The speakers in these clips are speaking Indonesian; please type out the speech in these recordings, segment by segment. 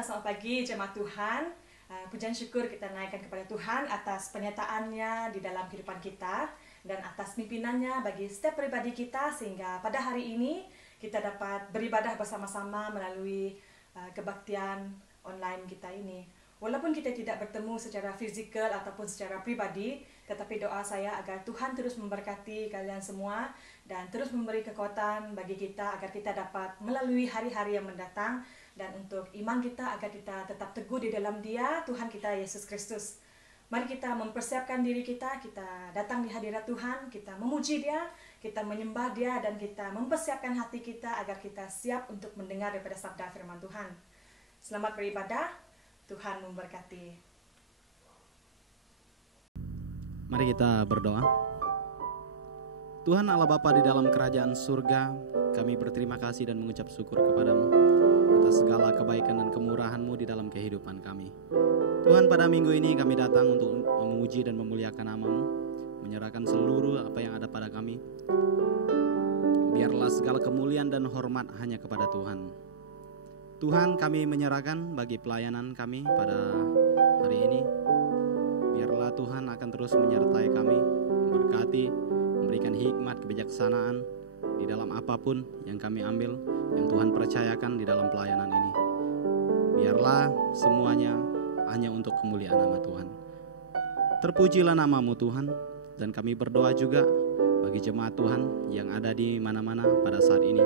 dan selamat pagi jemaat Tuhan. Pujian syukur kita naikkan kepada Tuhan atas penyertaannya di dalam kehidupan kita dan atas pimpinannya bagi setiap pribadi kita, sehingga pada hari ini kita dapat beribadah bersama-sama melalui kebaktian online kita ini. Walaupun kita tidak bertemu secara fizikal ataupun secara pribadi, tetapi doa saya agar Tuhan terus memberkati kalian semua dan terus memberi kekuatan bagi kita agar kita dapat melalui hari-hari yang mendatang, dan untuk iman kita agar kita tetap teguh di dalam Dia, Tuhan kita Yesus Kristus. Mari kita mempersiapkan diri kita datang di hadirat Tuhan, kita memuji Dia, kita menyembah Dia, dan kita mempersiapkan hati kita agar kita siap untuk mendengar daripada sabda firman Tuhan. Selamat beribadah, Tuhan memberkati. Mari kita berdoa. Tuhan Allah Bapa di dalam kerajaan surga, kami berterima kasih dan mengucap syukur kepadamu atas segala kebaikan dan kemurahan-Mu di dalam kehidupan kami. Tuhan, pada minggu ini kami datang untuk memuji dan memuliakan nama-Mu, menyerahkan seluruh apa yang ada pada kami. Biarlah segala kemuliaan dan hormat hanya kepada Tuhan. Tuhan, kami menyerahkan bagi pelayanan kami pada hari ini. Biarlah Tuhan akan terus menyertai kami, memberkati, memberikan hikmat, kebijaksanaan di dalam apapun yang kami ambil, yang Tuhan percayakan di dalam pelayanan ini. Biarlah semuanya hanya untuk kemuliaan nama Tuhan. Terpujilah nama-Mu Tuhan, dan kami berdoa juga bagi jemaat Tuhan yang ada di mana-mana pada saat ini.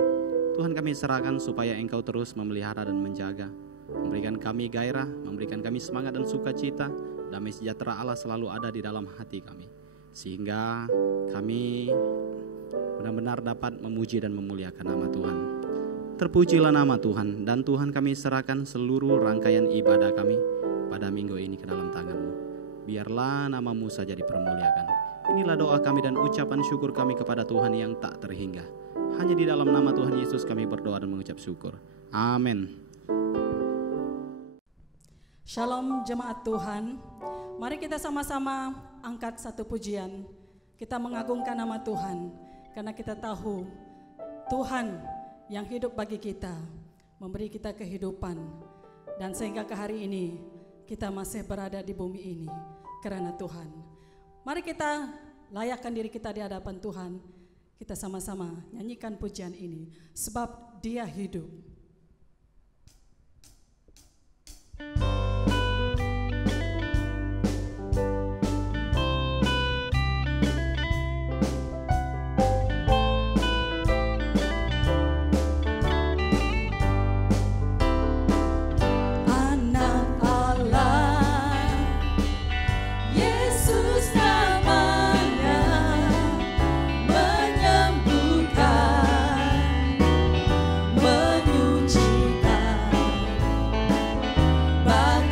Tuhan, kami serahkan supaya Engkau terus memelihara dan menjaga, memberikan kami gairah, memberikan kami semangat dan sukacita. Damai sejahtera Allah selalu ada di dalam hati kami, sehingga kami benar-benar dapat memuji dan memuliakan nama Tuhan. Terpujilah nama Tuhan, dan Tuhan kami serahkan seluruh rangkaian ibadah kami pada minggu ini ke dalam tangan-Mu. Biarlah nama-Mu saja dipermuliakan. Inilah doa kami dan ucapan syukur kami kepada Tuhan yang tak terhingga. Hanya di dalam nama Tuhan Yesus kami berdoa dan mengucap syukur. Amin. Shalom jemaat Tuhan. Mari kita sama-sama angkat satu pujian. Kita mengagungkan nama Tuhan, karena kita tahu Tuhan yang hidup bagi kita, memberi kita kehidupan, dan sehingga ke hari ini kita masih berada di bumi ini karena Tuhan. Mari kita layakkan diri kita di hadapan Tuhan. Kita sama-sama nyanyikan pujian ini, sebab Dia hidup. Bagi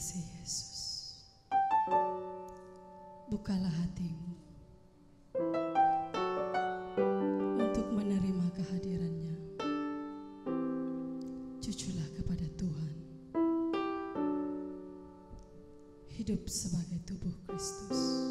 kasih Yesus. Bukalah hatimu untuk menerima kehadirannya. Jujulah kepada Tuhan. Hidup sebagai tubuh Kristus.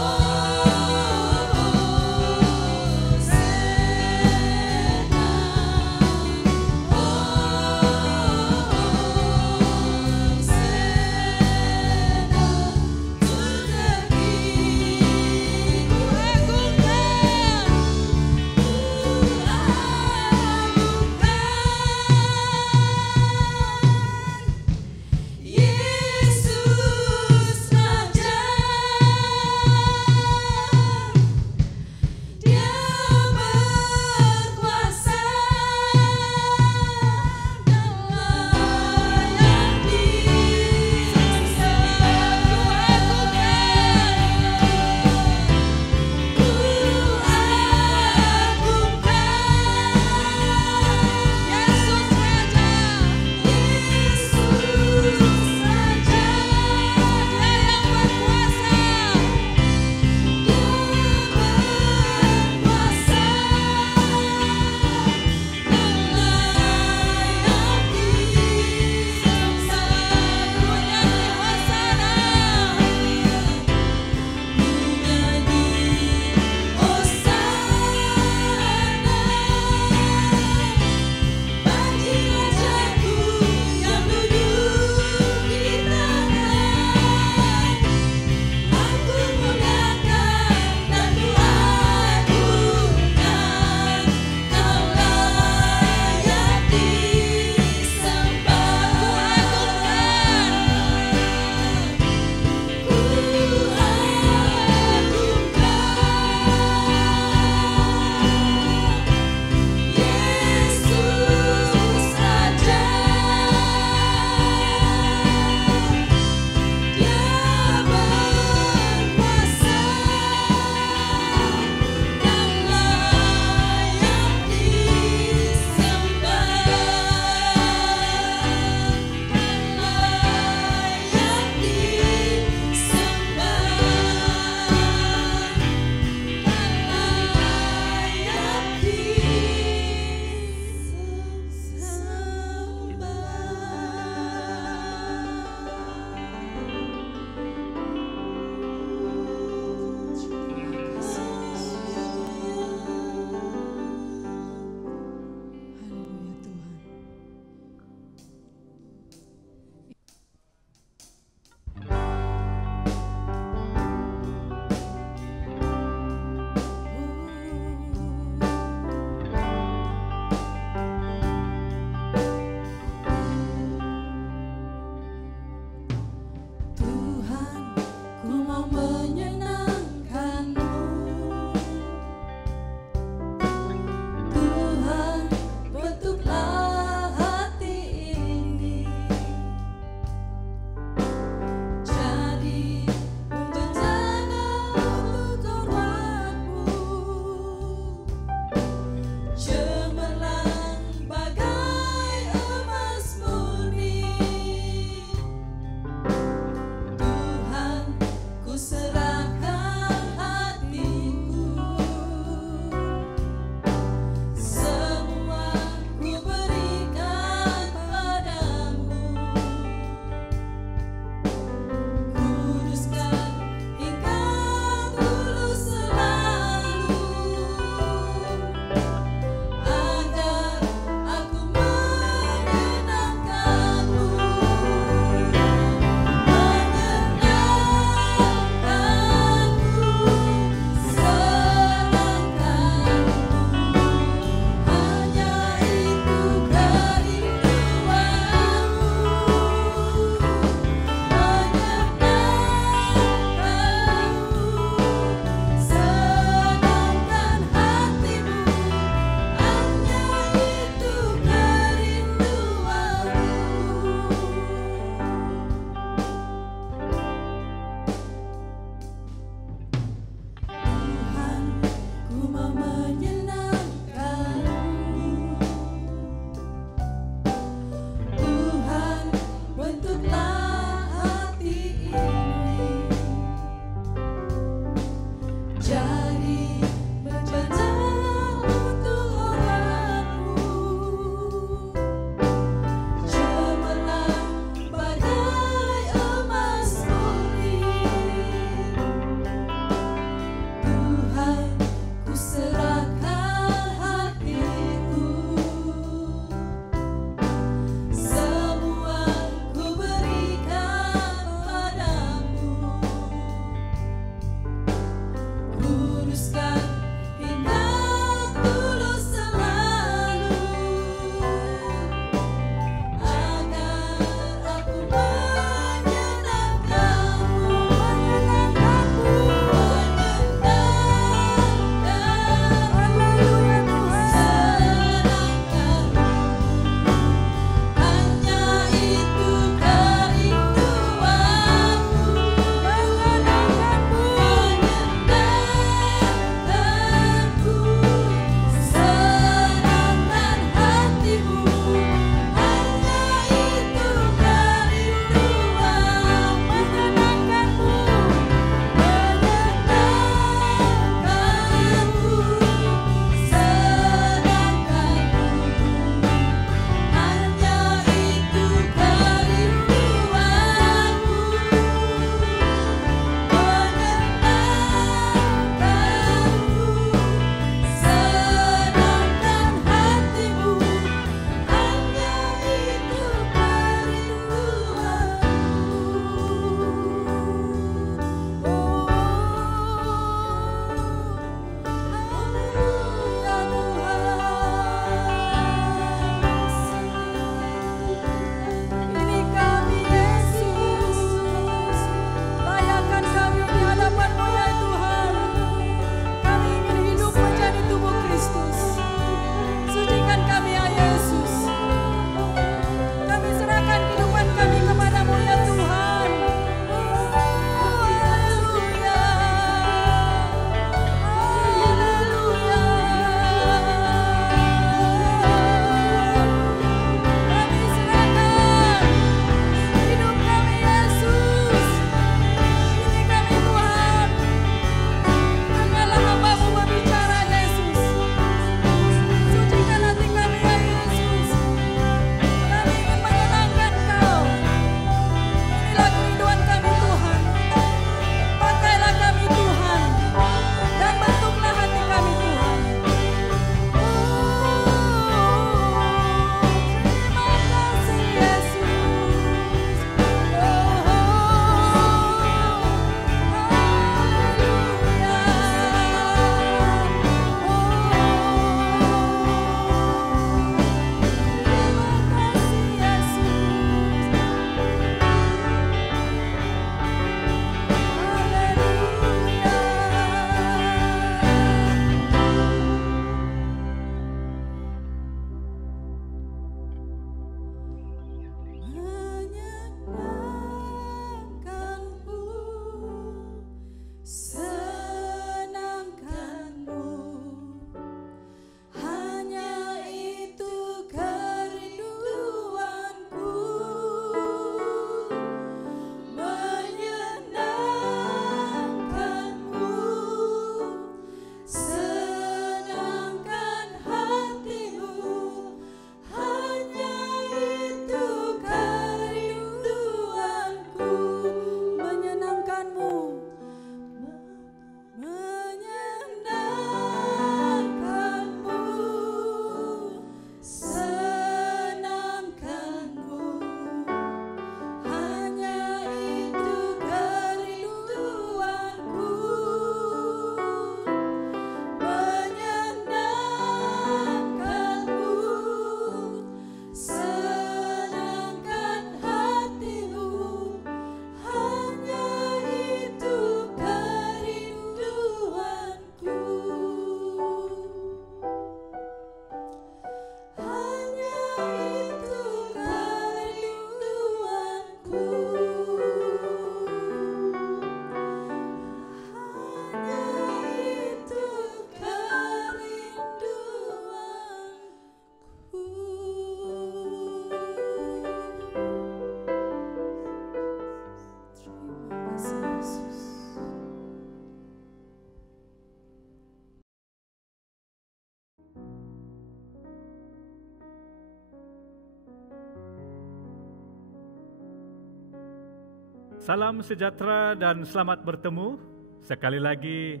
Salam sejahtera dan selamat bertemu sekali lagi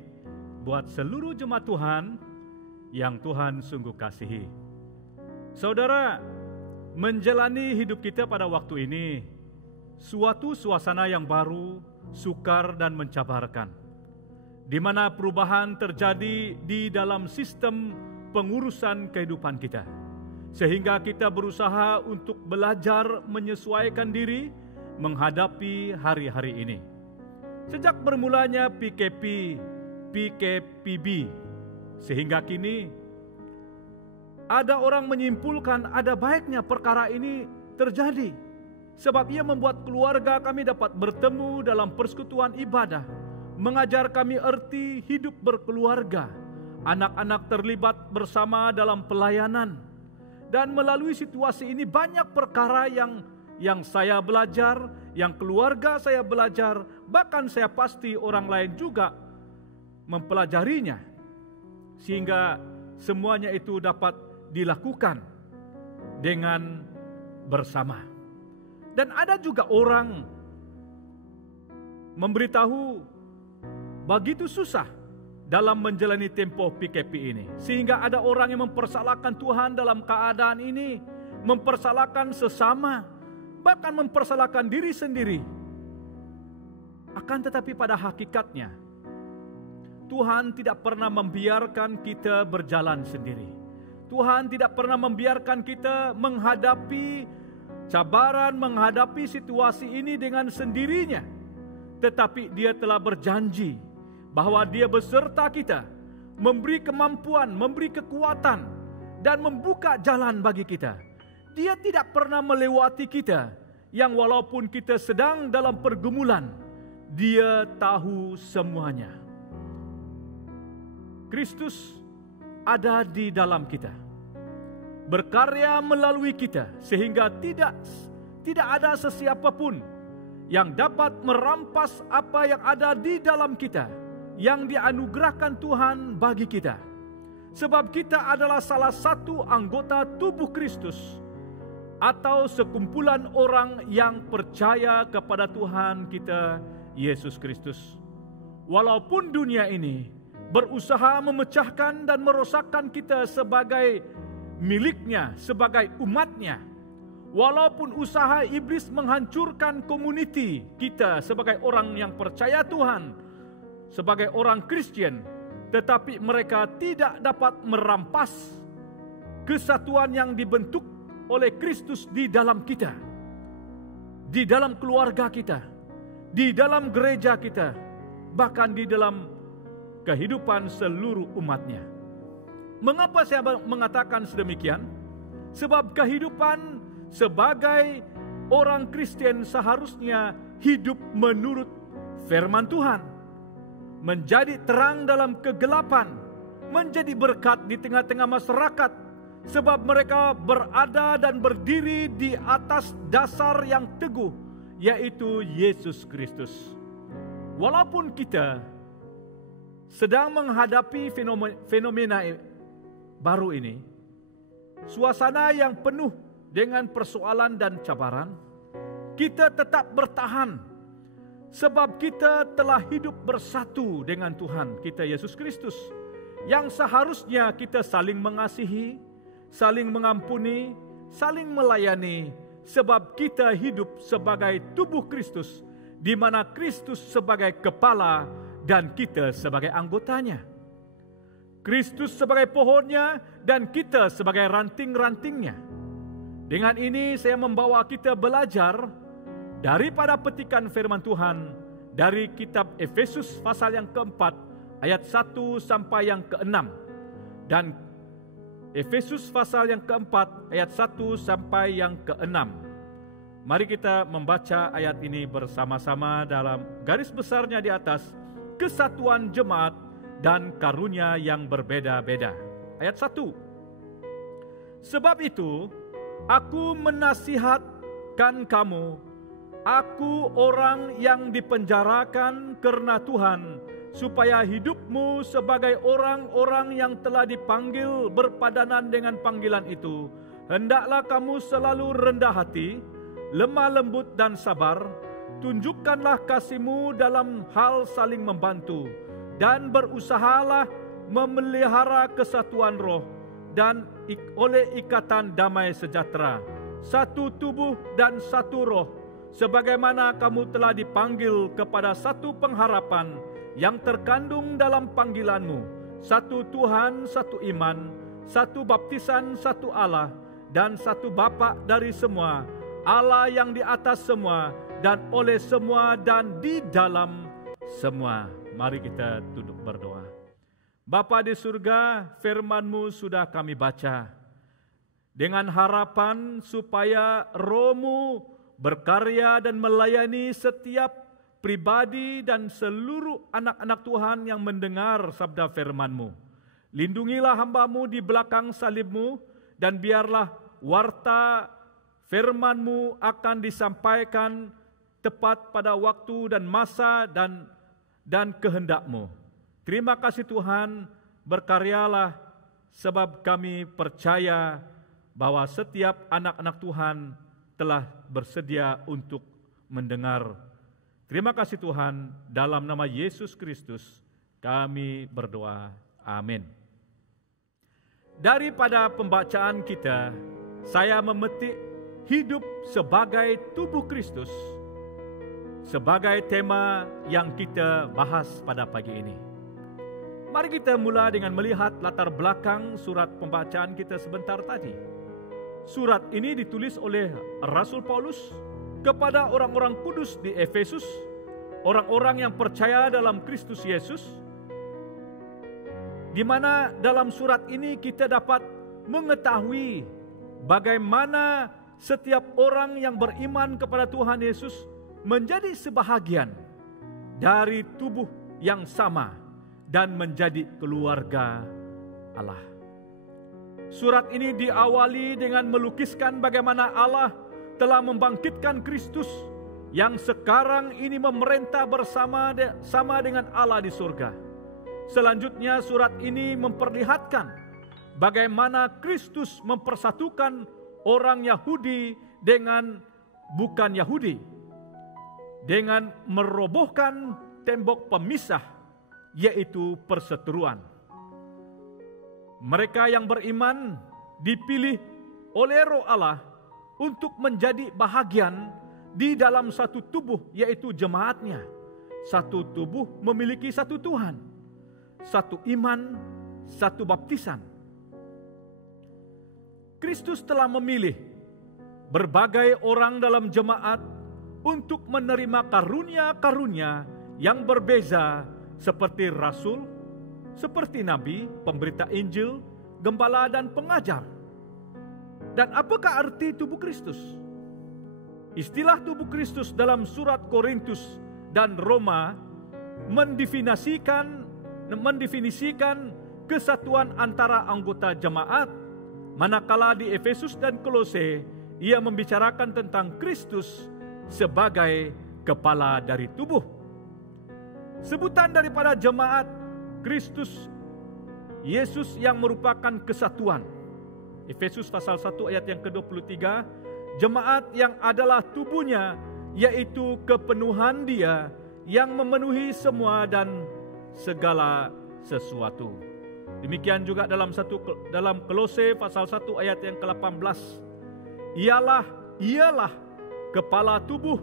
buat seluruh jemaat Tuhan yang Tuhan sungguh kasihi. Saudara, menjalani hidup kita pada waktu ini suatu suasana yang baru, sukar dan mencabarkan, di mana perubahan terjadi di dalam sistem pengurusan kehidupan kita, sehingga kita berusaha untuk belajar menyesuaikan diri menghadapi hari-hari ini. Sejak bermulanya PKP, PKPB, sehingga kini ada orang menyimpulkan ada baiknya perkara ini terjadi, sebab ia membuat keluarga kami dapat bertemu dalam persekutuan ibadah, mengajar kami erti hidup berkeluarga, anak-anak terlibat bersama dalam pelayanan, dan melalui situasi ini banyak perkara yang saya belajar, yang keluarga saya belajar, bahkan saya pasti orang lain juga mempelajarinya, sehingga semuanya itu dapat dilakukan dengan bersama. Dan ada juga orang memberitahu begitu susah dalam menjalani tempo PKP ini, sehingga ada orang yang mempersalahkan Tuhan dalam keadaan ini, mempersalahkan sesama, bahkan mempersalahkan diri sendiri. Akan tetapi pada hakikatnya Tuhan tidak pernah membiarkan kita berjalan sendiri. Tuhan tidak pernah membiarkan kita menghadapi cabaran, menghadapi situasi ini dengan sendirinya. Tetapi Dia telah berjanji bahwa Dia beserta kita, memberi kemampuan, memberi kekuatan, dan membuka jalan bagi kita. Dia tidak pernah melewati kita, yang walaupun kita sedang dalam pergumulan, Dia tahu semuanya. Kristus ada di dalam kita, berkarya melalui kita, sehingga tidak ada sesiapa pun yang dapat merampas apa yang ada di dalam kita, yang dianugerahkan Tuhan bagi kita. Sebab kita adalah salah satu anggota tubuh Kristus, atau sekumpulan orang yang percaya kepada Tuhan kita Yesus Kristus. Walaupun dunia ini berusaha memecahkan dan merosakkan kita sebagai miliknya, sebagai umatnya, walaupun usaha iblis menghancurkan komuniti kita sebagai orang yang percaya Tuhan, sebagai orang Kristen, tetapi mereka tidak dapat merampas kesatuan yang dibentuk oleh Kristus di dalam kita, di dalam keluarga kita, di dalam gereja kita, bahkan di dalam kehidupan seluruh umatnya. Mengapa saya mengatakan sedemikian? Sebab kehidupan sebagai orang Kristen seharusnya hidup menurut firman Tuhan, menjadi terang dalam kegelapan, menjadi berkat di tengah-tengah masyarakat, sebab mereka berada dan berdiri di atas dasar yang teguh, yaitu Yesus Kristus. Walaupun kita sedang menghadapi fenomena baru ini, suasana yang penuh dengan persoalan dan cabaran, kita tetap bertahan, sebab kita telah hidup bersatu dengan Tuhan kita Yesus Kristus, yang seharusnya kita saling mengasihi, saling mengampuni, saling melayani, sebab kita hidup sebagai tubuh Kristus, di mana Kristus sebagai kepala dan kita sebagai anggotanya. Kristus sebagai pohonnya dan kita sebagai ranting-rantingnya. Dengan ini saya membawa kita belajar daripada petikan firman Tuhan dari kitab Efesus pasal yang keempat ayat 1 sampai yang ke-6, dan Efesus pasal yang keempat ayat 1 sampai yang ke-6. Mari kita membaca ayat ini bersama-sama dalam garis besarnya di atas, kesatuan jemaat dan karunia yang berbeda-beda. Ayat 1. Sebab itu, aku menasihatkan kamu, aku orang yang dipenjarakan karena Tuhan, supaya hidupmu sebagai orang-orang yang telah dipanggil berpadanan dengan panggilan itu, hendaklah kamu selalu rendah hati, lemah lembut dan sabar, tunjukkanlah kasih-Mu dalam hal saling membantu, dan berusahalah memelihara kesatuan roh dan oleh ikatan damai sejahtera, satu tubuh dan satu roh, sebagaimana kamu telah dipanggil kepada satu pengharapan yang terkandung dalam panggilan-Mu, satu Tuhan, satu iman, satu baptisan, satu Allah, dan satu Bapa dari semua, Allah yang di atas semua, dan oleh semua, dan di dalam semua. Mari kita duduk berdoa. Bapa di surga, firman-Mu sudah kami baca, dengan harapan supaya Roh-Mu berkarya dan melayani setiap pribadi dan seluruh anak-anak Tuhan yang mendengar sabda firman-Mu. Lindungilah hamba-Mu di belakang salib-Mu, dan biarlah warta firman-Mu akan disampaikan tepat pada waktu dan masa dan kehendak-Mu. Terima kasih Tuhan, berkaryalah, sebab kami percaya bahwa setiap anak-anak Tuhan telah bersedia untuk mendengar. Terima kasih Tuhan, dalam nama Yesus Kristus kami berdoa. Amin. Daripada pembacaan kita, saya memetik hidup sebagai tubuh Kristus sebagai tema yang kita bahas pada pagi ini. Mari kita mula dengan melihat latar belakang surat pembacaan kita sebentar tadi. Surat ini ditulis oleh Rasul Paulus kepada orang-orang kudus di Efesus, orang-orang yang percaya dalam Kristus Yesus, di mana dalam surat ini kita dapat mengetahui bagaimana setiap orang yang beriman kepada Tuhan Yesus menjadi sebahagian dari tubuh yang sama dan menjadi keluarga Allah. Surat ini diawali dengan melukiskan bagaimana Allah telah membangkitkan Kristus yang sekarang ini memerintah bersama dengan Allah di surga. Selanjutnya surat ini memperlihatkan bagaimana Kristus mempersatukan orang Yahudi dengan bukan Yahudi, dengan merobohkan tembok pemisah, yaitu perseteruan. Mereka yang beriman dipilih oleh Roh Allah untuk menjadi bahagian di dalam satu tubuh, yaitu jemaatnya. Satu tubuh memiliki satu Tuhan, satu iman, satu baptisan. Kristus telah memilih berbagai orang dalam jemaat untuk menerima karunia-karunia yang berbeza, seperti rasul, seperti nabi, pemberita Injil, gembala, dan pengajar. Dan apakah arti tubuh Kristus? Istilah tubuh Kristus dalam surat Korintus dan Roma mendefinisikan kesatuan antara anggota jemaat, manakala di Efesus dan Kolose ia membicarakan tentang Kristus sebagai kepala dari tubuh. Sebutan daripada jemaat Kristus Yesus yang merupakan kesatuan. Efesus pasal 1 ayat yang ke-23, jemaat yang adalah tubuhnya, yaitu kepenuhan Dia yang memenuhi semua dan segala sesuatu. Demikian juga dalam Kolose pasal 1 ayat yang ke-18. Ialah kepala tubuh,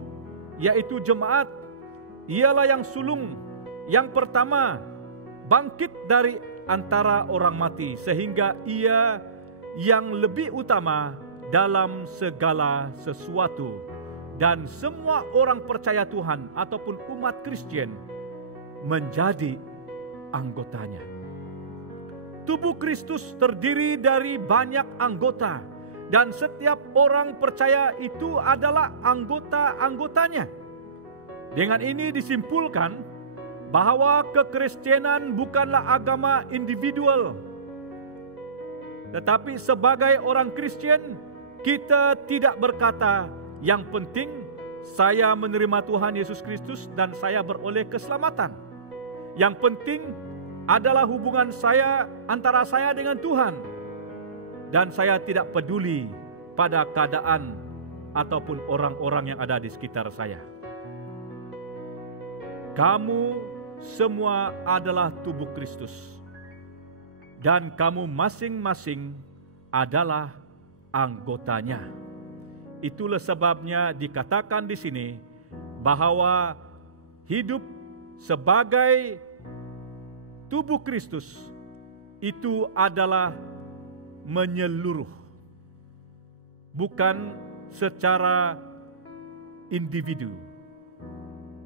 yaitu jemaat. Ialah yang sulung, yang pertama, bangkit dari antara orang mati, sehingga ia yang lebih utama dalam segala sesuatu. Dan semua orang percaya Tuhan ataupun umat Kristen menjadi anggotanya. Tubuh Kristus terdiri dari banyak anggota, dan setiap orang percaya itu adalah anggota-anggotanya. Dengan ini disimpulkan bahwa kekristenan bukanlah agama individual, tetapi sebagai orang Kristen kita tidak berkata, yang penting saya menerima Tuhan Yesus Kristus dan saya beroleh keselamatan. Yang penting adalah hubungan saya antara saya dengan Tuhan, dan saya tidak peduli pada keadaan ataupun orang-orang yang ada di sekitar saya. kamu semua adalah tubuh Kristus, dan kamu masing-masing adalah anggotanya. Itulah sebabnya dikatakan di sini bahwa hidup sebagai tubuh Kristus itu adalah menyeluruh, bukan secara individu.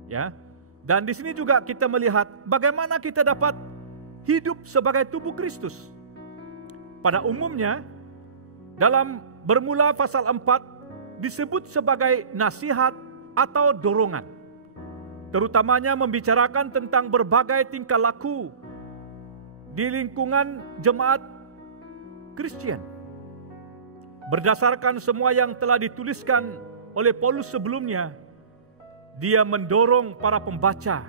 Ya. Dan di sini juga kita melihat bagaimana kita dapat hidup sebagai tubuh Kristus. Pada umumnya dalam Bermula pasal 4 disebut sebagai nasihat atau dorongan. Terutamanya membicarakan tentang berbagai tingkah laku di lingkungan jemaat Kristen. Berdasarkan semua yang telah dituliskan oleh Paulus sebelumnya, dia mendorong para pembaca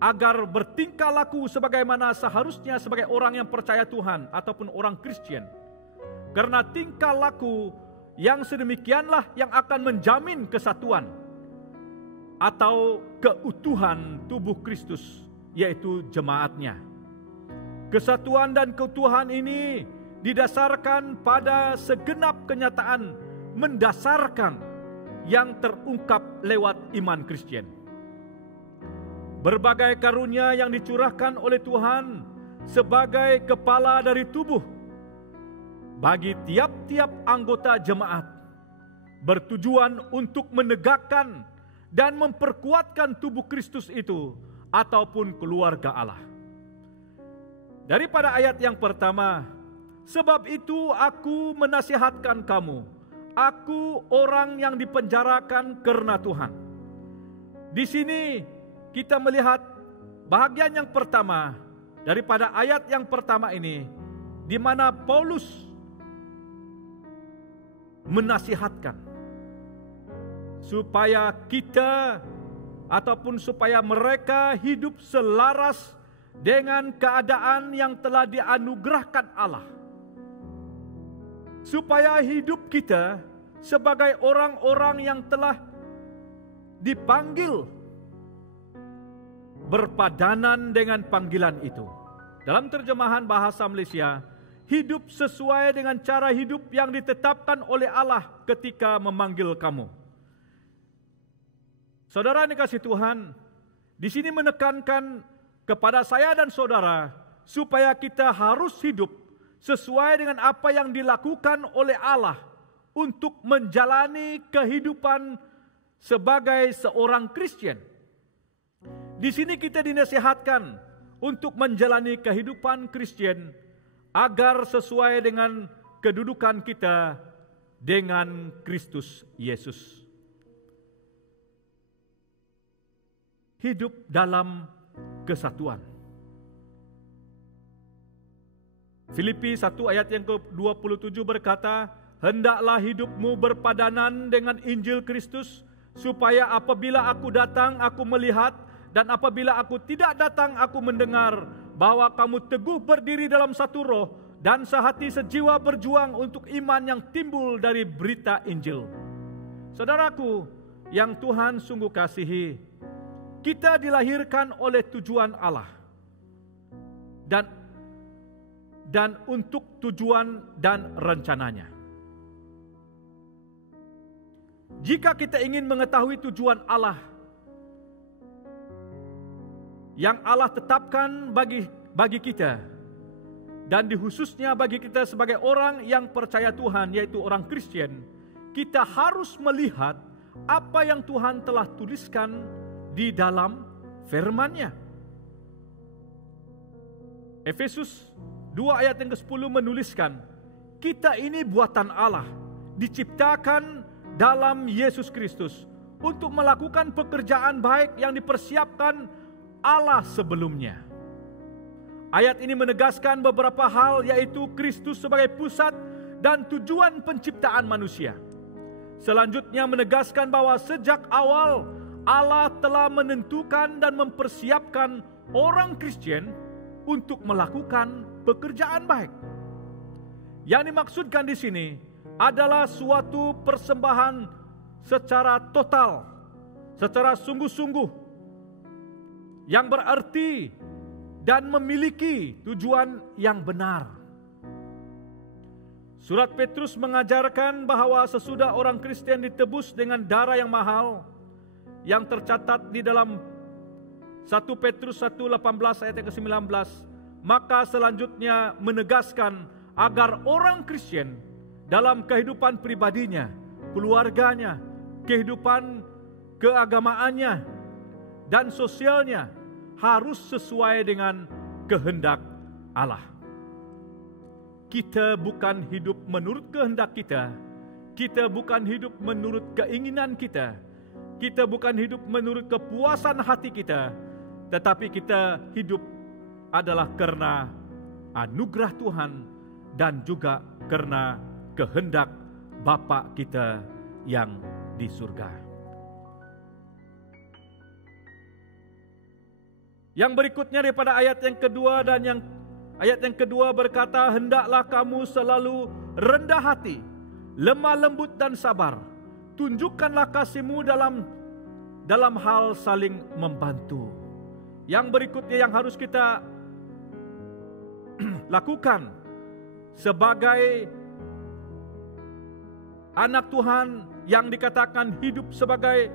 agar bertingkah laku sebagaimana seharusnya sebagai orang yang percaya Tuhan ataupun orang Kristen. Karena tingkah laku yang sedemikianlah yang akan menjamin kesatuan atau keutuhan tubuh Kristus, yaitu jemaatnya. Kesatuan dan keutuhan ini didasarkan pada segenap kenyataan mendasarkan yang terungkap lewat iman Kristen. Berbagai karunia yang dicurahkan oleh Tuhan sebagai kepala dari tubuh bagi tiap-tiap anggota jemaat bertujuan untuk menegakkan dan memperkuatkan tubuh Kristus itu ataupun keluarga Allah. Daripada ayat yang pertama, sebab itu aku menasihatkan kamu, aku orang yang dipenjarakan karena Tuhan. Di sini kita melihat bahagian yang pertama daripada ayat yang pertama ini, di mana Paulus menasihatkan supaya kita ataupun supaya mereka hidup selaras dengan keadaan yang telah dianugerahkan Allah. Supaya hidup kita sebagai orang-orang yang telah dipanggil berpadanan dengan panggilan itu. Dalam terjemahan bahasa Malaysia, hidup sesuai dengan cara hidup yang ditetapkan oleh Allah ketika memanggil kamu. Saudara dikasihi Tuhan, di sini menekankan kepada saya dan saudara supaya kita harus hidup sesuai dengan apa yang dilakukan oleh Allah untuk menjalani kehidupan sebagai seorang Kristen. Di sini kita dinasihatkan untuk menjalani kehidupan Kristen agar sesuai dengan kedudukan kita dengan Kristus Yesus. Hidup dalam kesatuan. Filipi 1 ayat yang ke-27 berkata, hendaklah hidupmu berpadanan dengan Injil Kristus, supaya apabila aku datang aku melihat, dan apabila aku tidak datang aku mendengar, bahwa kamu teguh berdiri dalam satu roh, dan sehati sejiwa berjuang untuk iman yang timbul dari berita Injil. Saudaraku yang Tuhan sungguh kasihi, kita dilahirkan oleh tujuan Allah dan untuk tujuan dan rencananya. Jika kita ingin mengetahui tujuan Allah yang Allah tetapkan bagi kita, dan dikhususnya bagi kita sebagai orang yang percaya Tuhan, yaitu orang Kristen, kita harus melihat apa yang Tuhan telah tuliskan di dalam firman-Nya. Efesus 2 ayat yang ke-10 menuliskan, kita ini buatan Allah, diciptakan dalam Yesus Kristus untuk melakukan pekerjaan baik yang dipersiapkan Allah sebelumnya. Ayat ini menegaskan beberapa hal, yaitu Kristus sebagai pusat dan tujuan penciptaan manusia. Selanjutnya menegaskan bahwa sejak awal Allah telah menentukan dan mempersiapkan orang Kristen untuk melakukan pekerjaan baik. Yang dimaksudkan di sini adalah suatu persembahan secara total, secara sungguh-sungguh, yang berarti dan memiliki tujuan yang benar. Surat Petrus mengajarkan bahwa sesudah orang Kristen ditebus dengan darah yang mahal, yang tercatat di dalam 1 Petrus 1:18 ayat yang ke-19, maka selanjutnya menegaskan agar orang Kristen dalam kehidupan pribadinya, keluarganya, kehidupan keagamaannya, dan sosialnya harus sesuai dengan kehendak Allah. Kita bukan hidup menurut kehendak kita, kita bukan hidup menurut keinginan kita, kita bukan hidup menurut kepuasan hati kita, tetapi kita hidup adalah karena anugerah Tuhan dan juga karena kehendak Bapa kita yang di surga. Yang berikutnya daripada ayat yang kedua dan ayat yang kedua berkata, hendaklah kamu selalu rendah hati, lemah lembut dan sabar. Tunjukkanlah kasihmu dalam hal saling membantu. Yang berikutnya yang harus kita lakukan sebagai anak Tuhan yang dikatakan hidup sebagai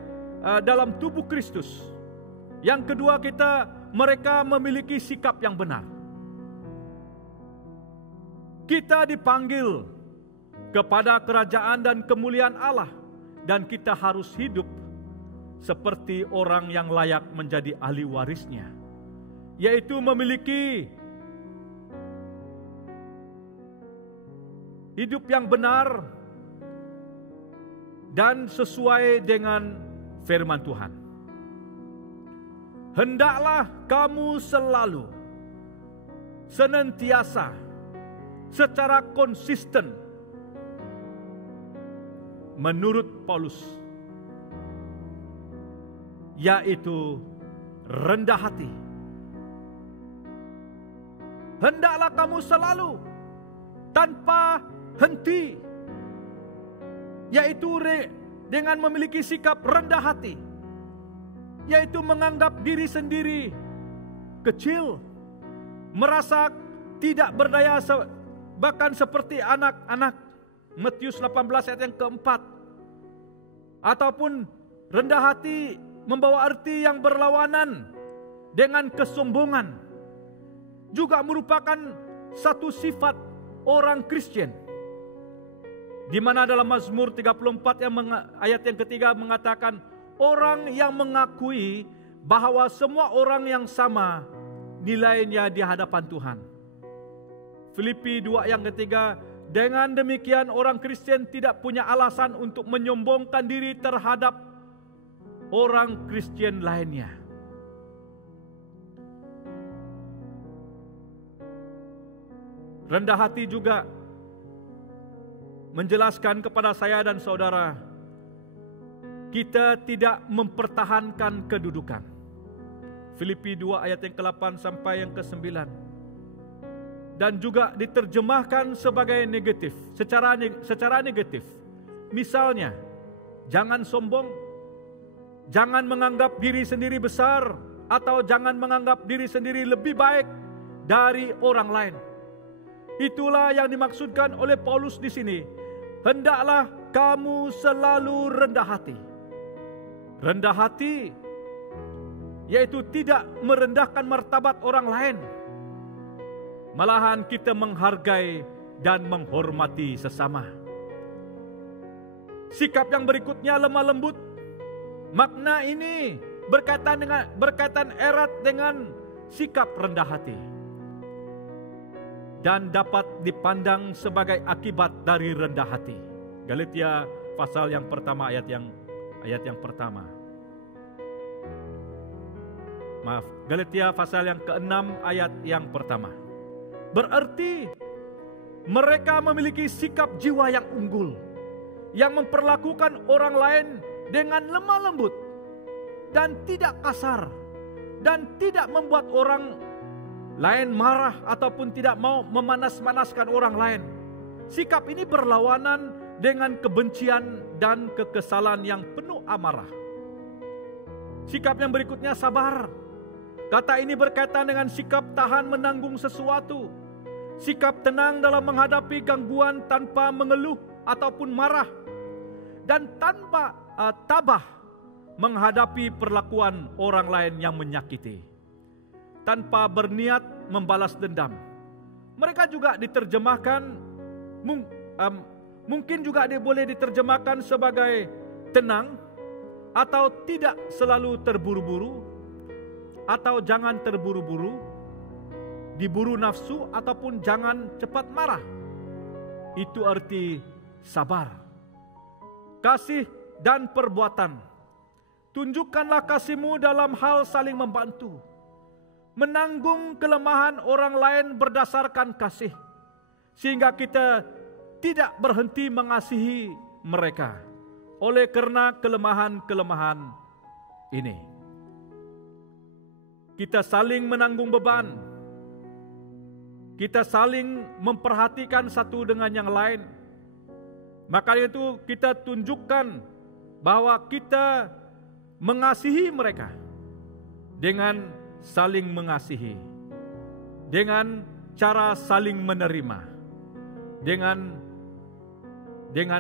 dalam tubuh Kristus. Yang kedua, mereka memiliki sikap yang benar. Kita dipanggil kepada kerajaan dan kemuliaan Allah, dan kita harus hidup seperti orang yang layak menjadi ahli warisnya, yaitu memiliki hidup yang benar dan sesuai dengan firman Tuhan. Hendaklah kamu selalu, senantiasa, secara konsisten menurut Paulus, yaitu rendah hati. Hendaklah kamu selalu tanpa henti, yaitu dengan memiliki sikap rendah hati, yaitu menganggap diri sendiri kecil, merasa tidak berdaya, bahkan seperti anak-anak. Matius 18 ayat yang keempat. Ataupun rendah hati membawa arti yang berlawanan dengan kesombongan, juga merupakan satu sifat orang Kristen, di mana dalam Mazmur 34 ayat yang ketiga mengatakan, orang yang mengakui bahwa semua orang yang sama nilainya di hadapan Tuhan. Filipi 2 yang ketiga, dengan demikian orang Kristen tidak punya alasan untuk menyombongkan diri terhadap orang Kristen lainnya. Rendah hati juga menjelaskan kepada saya dan saudara, kita tidak mempertahankan kedudukan. Filipi 2 ayat yang ke-8 sampai yang ke-9. Dan juga diterjemahkan sebagai negatif, secara negatif. Misalnya, jangan sombong, jangan menganggap diri sendiri besar, atau jangan menganggap diri sendiri lebih baik dari orang lain. Itulah yang dimaksudkan oleh Paulus di sini. Hendaklah kamu selalu rendah hati. Rendah hati yaitu tidak merendahkan martabat orang lain. Malahan kita menghargai dan menghormati sesama. Sikap yang berikutnya lemah lembut. Makna ini berkaitan erat dengan sikap rendah hati, dan dapat dipandang sebagai akibat dari rendah hati. Galatia pasal yang pertama ayat yang pertama. Galatia pasal yang ke-6 ayat yang pertama. Berarti mereka memiliki sikap jiwa yang unggul, yang memperlakukan orang lain dengan lemah lembut dan tidak kasar, dan tidak membuat orang lain marah ataupun tidak mau memanas-manaskan orang lain. Sikap ini berlawanan dengan kebencian dan kekesalan yang penuh amarah. Sikap yang berikutnya sabar. Kata ini berkaitan dengan sikap tahan menanggung sesuatu, sikap tenang dalam menghadapi gangguan tanpa mengeluh ataupun marah, dan tanpa tabah menghadapi perlakuan orang lain yang menyakiti, tanpa berniat membalas dendam. Mereka juga diterjemahkan, mungkin juga boleh diterjemahkan sebagai tenang, atau tidak selalu terburu-buru, atau jangan terburu-buru, diburu nafsu, ataupun jangan cepat marah. Itu arti sabar. Kasih dan perbuatan. Tunjukkanlah kasih-Mu dalam hal saling membantu, menanggung kelemahan orang lain berdasarkan kasih, sehingga kita tidak berhenti mengasihi mereka oleh karena kelemahan-kelemahan ini. Kita saling menanggung beban, kita saling memperhatikan satu dengan yang lain. Maka itu kita tunjukkan bahwa kita mengasihi mereka dengan saling mengasihi, dengan cara saling menerima, dengan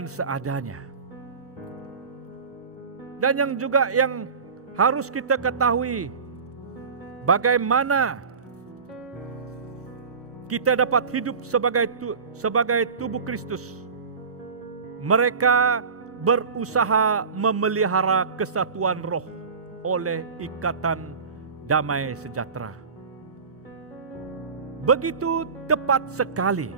seadanya. Dan yang juga yang harus kita ketahui, bagaimana kita dapat hidup sebagai tubuh Kristus. Mereka berusaha memelihara kesatuan roh oleh ikatan damai sejahtera. Begitu tepat sekali.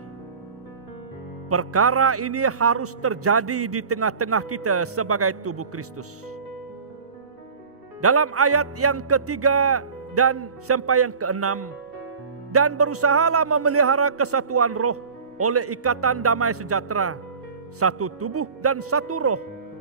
Perkara ini harus terjadi di tengah-tengah kita sebagai tubuh Kristus. Dalam ayat yang ketiga dan sampai yang keenam, dan berusahalah memelihara kesatuan roh oleh ikatan damai sejahtera, satu tubuh dan satu roh,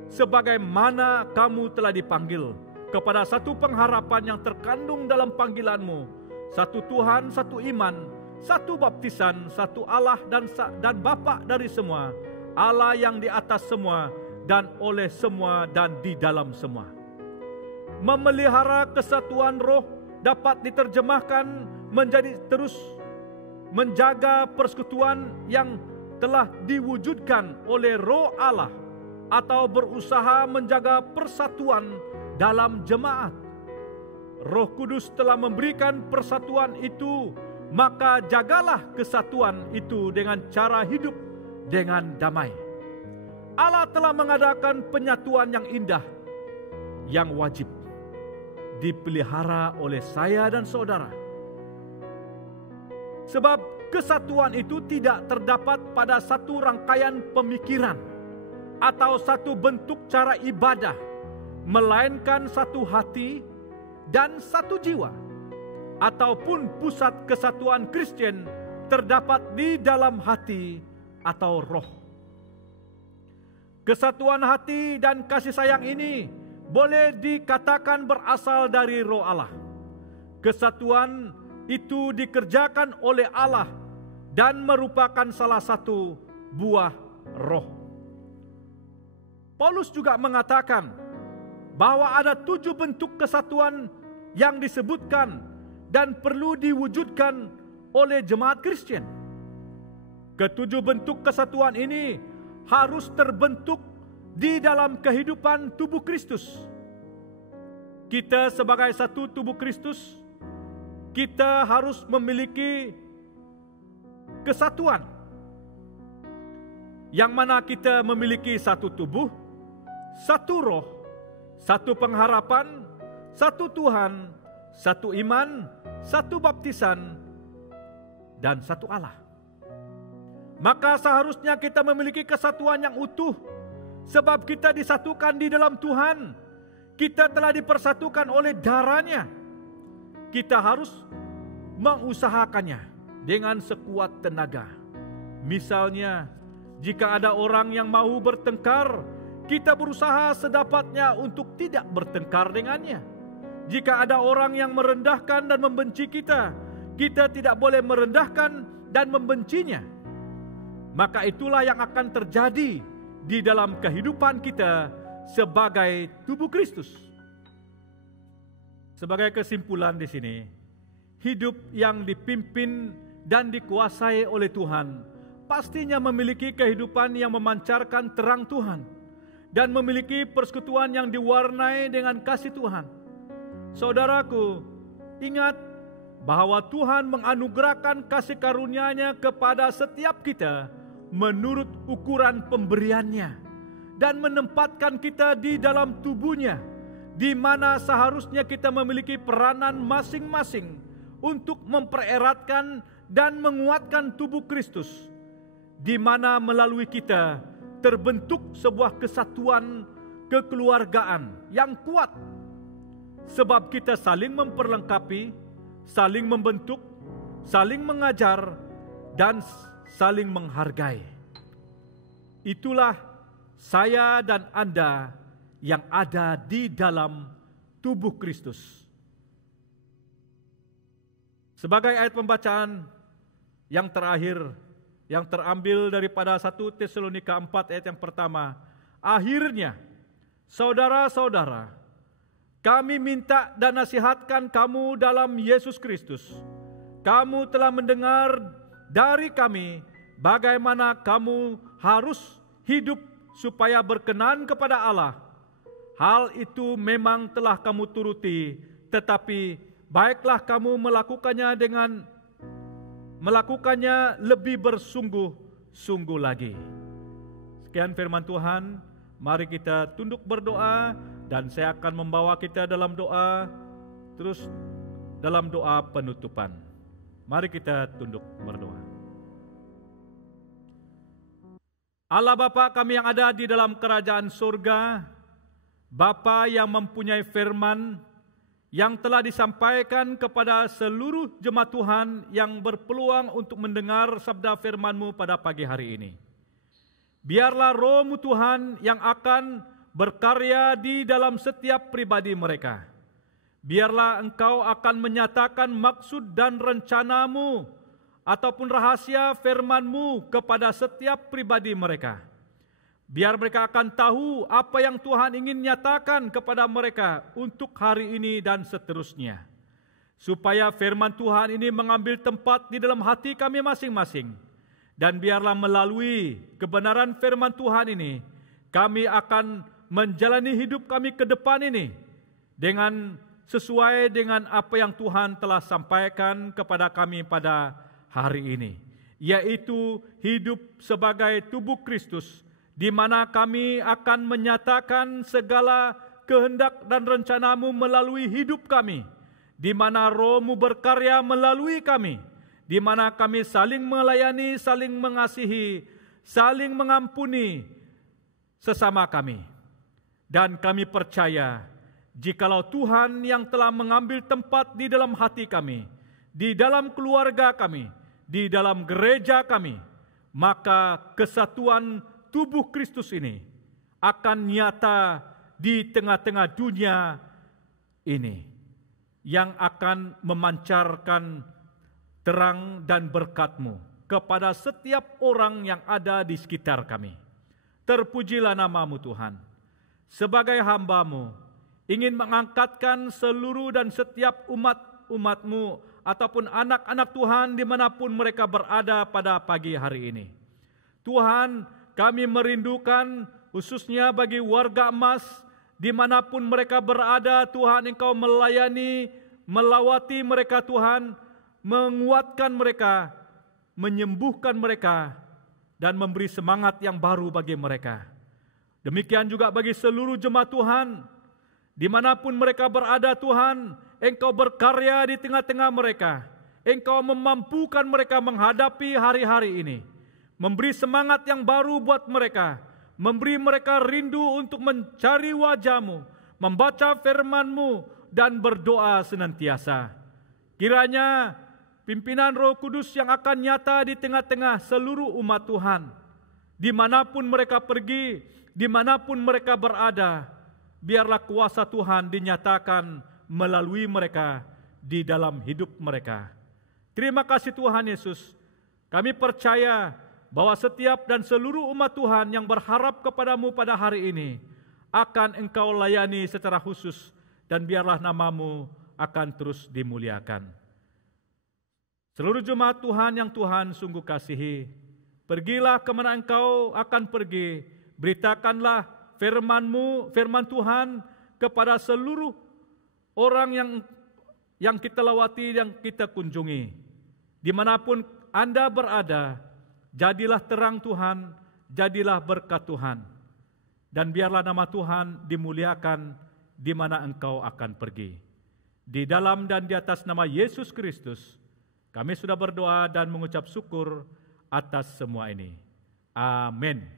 sebagaimana kamu telah dipanggil kepada satu pengharapan yang terkandung dalam panggilanmu, satu Tuhan, satu iman, satu baptisan, satu Allah dan Bapa dari semua, Allah yang di atas semua dan oleh semua dan di dalam semua. Memelihara kesatuan roh dapat diterjemahkan menjadi terus menjaga persekutuan yang telah diwujudkan oleh Roh Allah, atau berusaha menjaga persatuan dalam jemaat. Roh Kudus telah memberikan persatuan itu, maka jagalah kesatuan itu dengan cara hidup dengan damai. Allah telah mengadakan penyatuan yang indah, yang wajib dipelihara oleh saya dan saudara. Sebab kesatuan itu tidak terdapat pada satu rangkaian pemikiran atau satu bentuk cara ibadah, melainkan satu hati dan satu jiwa, ataupun pusat kesatuan Kristen terdapat di dalam hati atau roh. Kesatuan hati dan kasih sayang ini boleh dikatakan berasal dari Roh Allah. Kesatuan itu dikerjakan oleh Allah dan merupakan salah satu buah roh. Paulus juga mengatakan bahwa ada 7 bentuk kesatuan yang disebutkan dan perlu diwujudkan oleh jemaat Kristen. Ketujuh bentuk kesatuan ini harus terbentuk di dalam kehidupan tubuh Kristus. Kita sebagai satu tubuh Kristus, kita harus memiliki kesatuan, yang mana kita memiliki satu tubuh, satu roh, satu pengharapan, satu Tuhan, satu iman, satu baptisan, dan satu Allah. Maka seharusnya kita memiliki kesatuan yang utuh, sebab kita disatukan di dalam Tuhan. Kita telah dipersatukan oleh darah-Nya. Kita harus mengusahakannya dengan sekuat tenaga. Misalnya, jika ada orang yang mau bertengkar, kita berusaha sedapatnya untuk tidak bertengkar dengannya. Jika ada orang yang merendahkan dan membenci kita, kita tidak boleh merendahkan dan membencinya. Maka itulah yang akan terjadi di dalam kehidupan kita sebagai tubuh Kristus. Sebagai kesimpulan di sini, hidup yang dipimpin dan dikuasai oleh Tuhan pastinya memiliki kehidupan yang memancarkan terang Tuhan dan memiliki persekutuan yang diwarnai dengan kasih Tuhan. Saudaraku, ingat bahwa Tuhan menganugerahkan kasih karunia-Nya kepada setiap kita menurut ukuran pemberiannya dan menempatkan kita di dalam tubuhnya, di mana seharusnya kita memiliki peranan masing-masing untuk mempereratkan dan menguatkan tubuh Kristus, di mana melalui kita terbentuk sebuah kesatuan kekeluargaan yang kuat, sebab kita saling memperlengkapi, saling membentuk, saling mengajar, dan saling menghargai. Itulah saya dan Anda yang ada di dalam tubuh Kristus. Sebagai ayat pembacaan yang terakhir, yang terambil daripada 1 Tesalonika 4 ayat yang pertama, akhirnya, saudara-saudara, kami minta dan nasihatkan kamu dalam Yesus Kristus. Kamu telah mendengar dari kami bagaimana kamu harus hidup supaya berkenan kepada Allah. Hal itu memang telah kamu turuti, tetapi baiklah kamu melakukannya lebih bersungguh-sungguh lagi. Sekian firman Tuhan, mari kita tunduk berdoa. Dan saya akan membawa kita dalam doa, terus dalam doa penutupan. Mari kita tunduk berdoa. Allah Bapa kami yang ada di dalam kerajaan surga, Bapa yang mempunyai firman yang telah disampaikan kepada seluruh jemaat Tuhan yang berpeluang untuk mendengar sabda firman-Mu pada pagi hari ini. Biarlah Roh-Mu Tuhan yang akan berkarya di dalam setiap pribadi mereka. Biarlah Engkau akan menyatakan maksud dan rencana-Mu ataupun rahasia firman-Mu kepada setiap pribadi mereka. Biar mereka akan tahu apa yang Tuhan ingin nyatakan kepada mereka untuk hari ini dan seterusnya. Supaya firman Tuhan ini mengambil tempat di dalam hati kami masing-masing. Dan biarlah melalui kebenaran firman Tuhan ini, kami akan menjalani hidup kami ke depan ini dengan sesuai dengan apa yang Tuhan telah sampaikan kepada kami pada hari ini, yaitu hidup sebagai tubuh Kristus, di mana kami akan menyatakan segala kehendak dan rencana-Mu melalui hidup kami, di mana Roh-Mu berkarya melalui kami, di mana kami saling melayani, saling mengasihi, saling mengampuni sesama kami. Dan kami percaya, jikalau Tuhan yang telah mengambil tempat di dalam hati kami, di dalam keluarga kami, di dalam gereja kami, maka kesatuan tubuh Kristus ini akan nyata di tengah-tengah dunia ini, yang akan memancarkan terang dan berkat-Mu kepada setiap orang yang ada di sekitar kami. Terpujilah nama-Mu Tuhan. Sebagai hamba-Mu, ingin mengangkatkan seluruh dan setiap umat-umat-Mu ataupun anak-anak Tuhan dimanapun mereka berada pada pagi hari ini. Tuhan, kami merindukan khususnya bagi warga emas dimanapun mereka berada, Tuhan Engkau melayani, melawati mereka Tuhan, menguatkan mereka, menyembuhkan mereka, dan memberi semangat yang baru bagi mereka. Demikian juga bagi seluruh jemaat Tuhan, dimanapun mereka berada Tuhan, Engkau berkarya di tengah-tengah mereka. Engkau memampukan mereka menghadapi hari-hari ini. Memberi semangat yang baru buat mereka. Memberi mereka rindu untuk mencari wajah-Mu, membaca firman-Mu, dan berdoa senantiasa. Kiranya pimpinan Roh Kudus yang akan nyata di tengah-tengah seluruh umat Tuhan, dimanapun mereka pergi, dimanapun mereka berada, biarlah kuasa Tuhan dinyatakan melalui mereka di dalam hidup mereka. Terima kasih Tuhan Yesus. Kami percaya bahwa setiap dan seluruh umat Tuhan yang berharap kepadamu pada hari ini akan Engkau layani secara khusus, dan biarlah nama-Mu akan terus dimuliakan. Seluruh jemaat Tuhan yang Tuhan sungguh kasihi, pergilah kemana engkau akan pergi, beritakanlah firman Tuhan kepada seluruh orang yang kita lawati, yang kita kunjungi. Dimanapun Anda berada, jadilah terang Tuhan, jadilah berkat Tuhan. Dan biarlah nama Tuhan dimuliakan di mana engkau akan pergi. Di dalam dan di atas nama Yesus Kristus, kami sudah berdoa dan mengucap syukur atas semua ini. Amin.